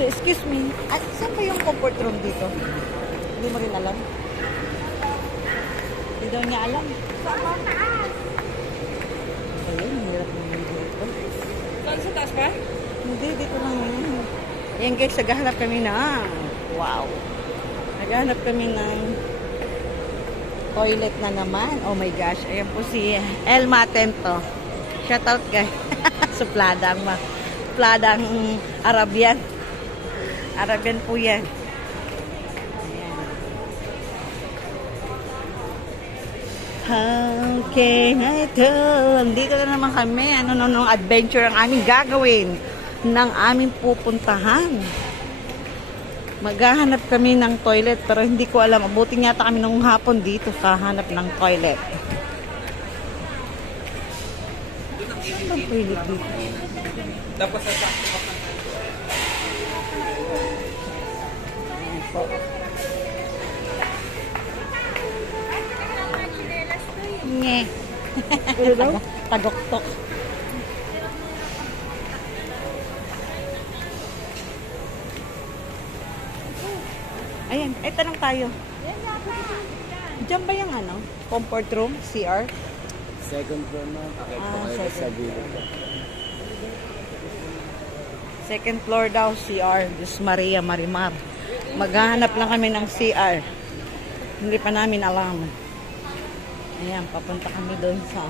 So, excuse me. At saan ba yung comfort room dito? Hindi mo rin alam? Hindi daw niya alam. Ayun, hirap ng video ko. Saan sa taas pa? Hindi, dito lang yun. Ayan guys, naghahanap kami na. Wow. Naghahanap kami ng toilet na naman. Oh my gosh. Ayan po si Elma Atento. Shout out guys. Supladang ma. Supladang Arabian. Arabian po yan. Ayan. How can I tell? Dito na naman kami. Ano no, no, adventure ang aming gagawin ng aming pupuntahan. Maghahanap kami ng toilet pero hindi ko alam. Abutin yata kami nung hapon dito kahanap ng toilet. Ang toilet dito. Dapat sa taas. Nye. Tagok- Tagoktok. Ayan, eh tanong tayo. Diyan ba yung ano? Comfort room? CR? Second floor na. Ah, second. gilid. Second floor daw, CR. Diyos Maria Marimar. Maghahanap lang kami ng CR. Hindi pa namin alam. Ayan, papunta kami doon sa